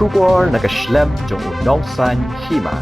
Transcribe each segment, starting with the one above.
Syukur nakaslem jong unongsan hima.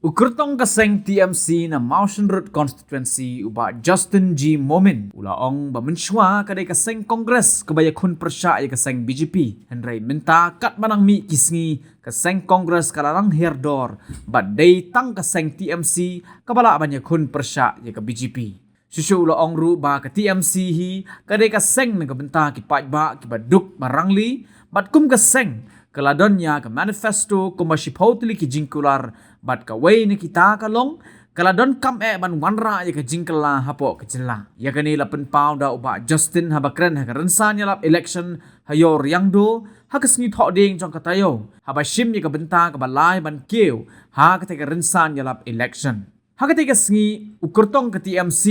Ukurtong kaseng TMC na Mountain Road Constituency uba Justin G. Momin ulaong bamensywa kadai kaseng Kongres kabaya kun persya ay kaseng BJP Henry minta kat manang mi kisngi kaseng Kongres kalarang herdor badai tang kaseng TMC kabala banya kun persya ay ka BJP. Susu ulaong ru ba ka TMC hi kadai kaseng nagabenta kipat ba kibaduk marangli bat kum kaseng kaladonnya ke manifesto kumashipotli ki jingkular bat ka way ni kita kalong kaladon kam ban wanra ya ke jingkala hapo kecela ya kani lapen pau da uba Justin habakren ha rensan yalap election hayor yang do ha kesngi thok ding jong katayo haba shim ya ke benta ka balai ban keu ha ka rensan yalap election ha ka sngi ukurtong ke TMC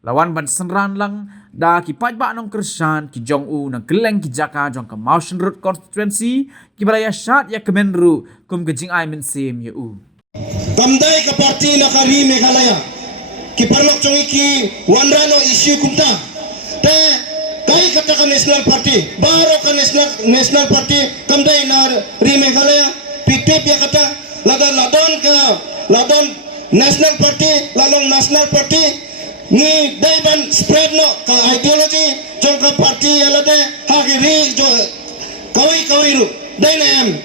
lawan ban senran lang da ki pajba nong kersan ki jong u nang keleng ki jaka jong ke Mountain Road Constituency ki balaya syat ya kemenru kum ke jing ai min sim ya u Kamdai ke parti nakari Meghalaya ki parlok chongi ki wanrano issue kumta te kai kata ka national party baro ka national party kamdai na ri Meghalaya pitip ya kata ladon national party lalong national party ni daiban spread no ka ideology jong ka party alade hagiri jo kawi ru dainem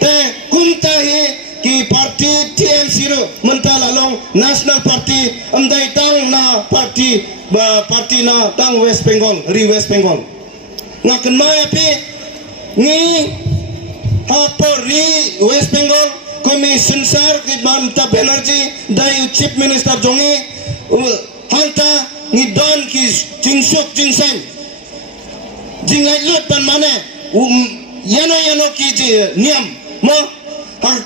te kumta hi ki party TMC ru menta lalong national party amdai tang na party na tang West Bengal ngaken mai api ni hapo ri West Bengal commission sar ki Mamata Banerjee dai chief minister jongi hangta ni don ki jingsuk jingsem jinglai lut ban mane yano ki niam mo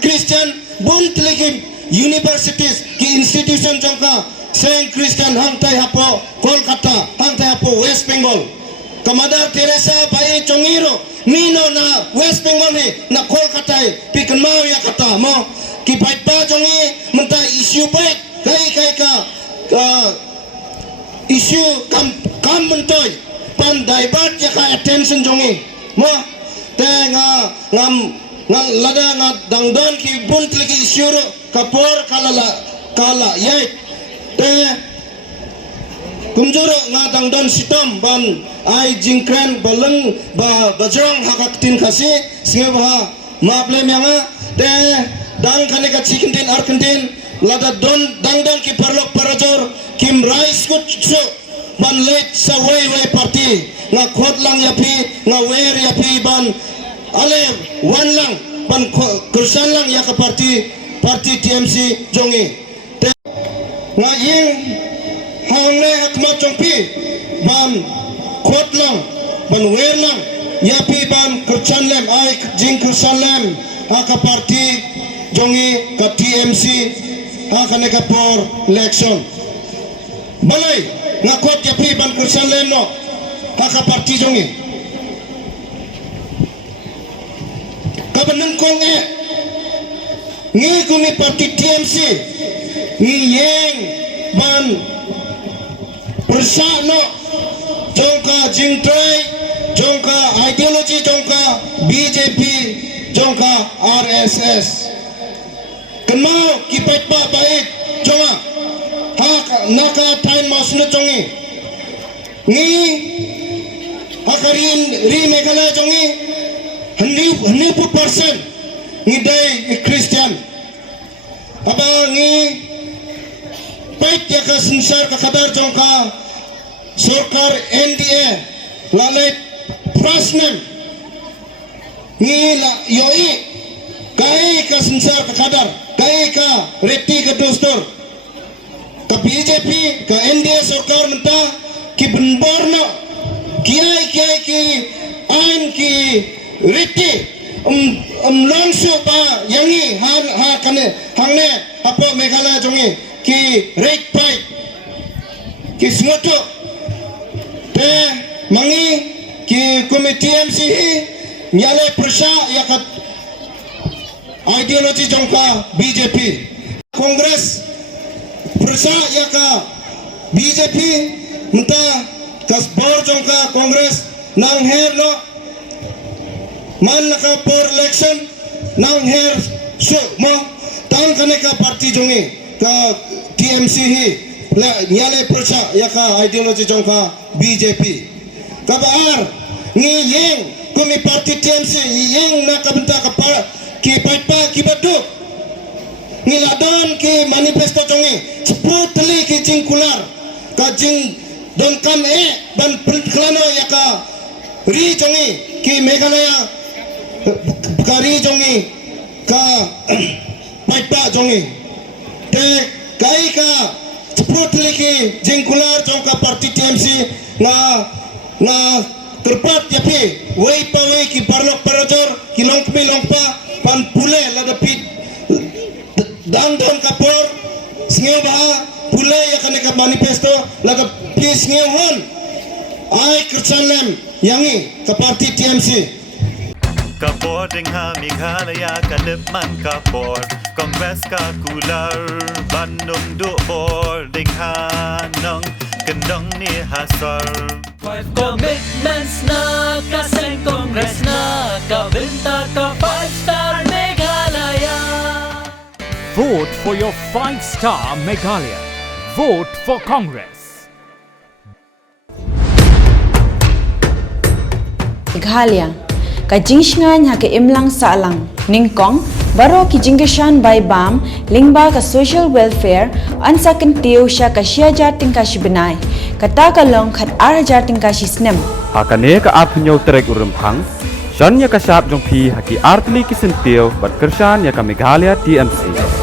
Christian bun tliki universities ki institution jongka Saint Christian hangtai hapo Kolkata hangtai hapo West Bengal Kamadar Teresa bai chongiro mino na West Bengal ni na Kolkata pikan mau ya kata mo ki pai pa jongi menta issue baik kai ka issue kam mentoy pan daibat ya ka attention jongi mo te ngam lada dangdon ki bun tliki issue kapor kala yai te kumjuro dangdon sitom ban ai jingkran baleng bajrong hakaktin khasi singa ba maple myanga te dang khane ka chikintin arkantin lada dangdon ki parlok parajor kim rais kut so ban late sa way party nga khot lang yapi nga wer yapi ban ale wan lang ban kursan lang ya ka party TMC jongi nga ying hangne hakma chongpi ban khot lang ban wer lang yapi ban kursan lem ai jing kursan lem ha ka party jongi ka TMC ha ka ne ka por election balai ngakot yapi ban kursan lem no ha ka party jongi kabanung kong ngi kumi party TMC ngi yeng ban persano jongka jingtrai jongka ideology jongka BJP jongka RSS kenau kipat pa baik jonga hak naka tain masna jongi ngi hakarin ri Meghalaya jongi 100% ngi dai Christian aba ngi pait ya ka sinsar ka kadar jongka sarkar NDA lalai prasnem ngi la yoi kai ka sinsar ka kadar kai ka reti ka dostor ka BJP ka NDA sarkar menta ki benborna kiai ki ain ki reti langsung ba yangi ha kane hangne apo Meghalaya jongi ki rate pipe ki smoto te mangi ki komite TMC nyale persya yakat ideologi jongka BJP Kongres persya yaka BJP menta kas bor jongka Kongres nang her no man naka for election nang her so mo tang kaneka parti jongi ka TMC hi nyale percha ya ka ideology jong ka BJP ka baar ngi yeng kumi parti TMC yeng na kabenta ka ki paipa ki badu ngi ladon ki manifesto jongi seputli ki jingkular ka jing don kam ban klano ya ka ri jongi ki Meghalaya ka ri jongi ka paipa jongi te kai ka seputli ki jingkular jong ka parti TMC na terpat yapi wei pa wei ki parlok parajor ki longkmi longpa pan pule lada pit dan kapor sngeu ba pule ya kaneka manifesto lada pit sngeu hon ai kerchanem yangi ka parti TMC Kapor ding ha Meghalaya kaliman kapor Kongres ka kular Bandung du bor ding ha nong kendong ni hasar Five commitments na kaseng Congress na kabenta ka 5-star Meghalaya. Vote for your 5-star Meghalaya. Vote for Congress. Meghalaya ka jingsngan ha ka imlang sa alang ningkong baro ki jinggeshan by bam lingba ka social welfare ansa kentiu sya ka sia jating ka sibenai kata kalong khat ar jating ka sisnem Hakane ka apnyo trek urumphang Shanya ka sap jong phi haki artli ki sentio bat kershan ya ka Meghalaya TMC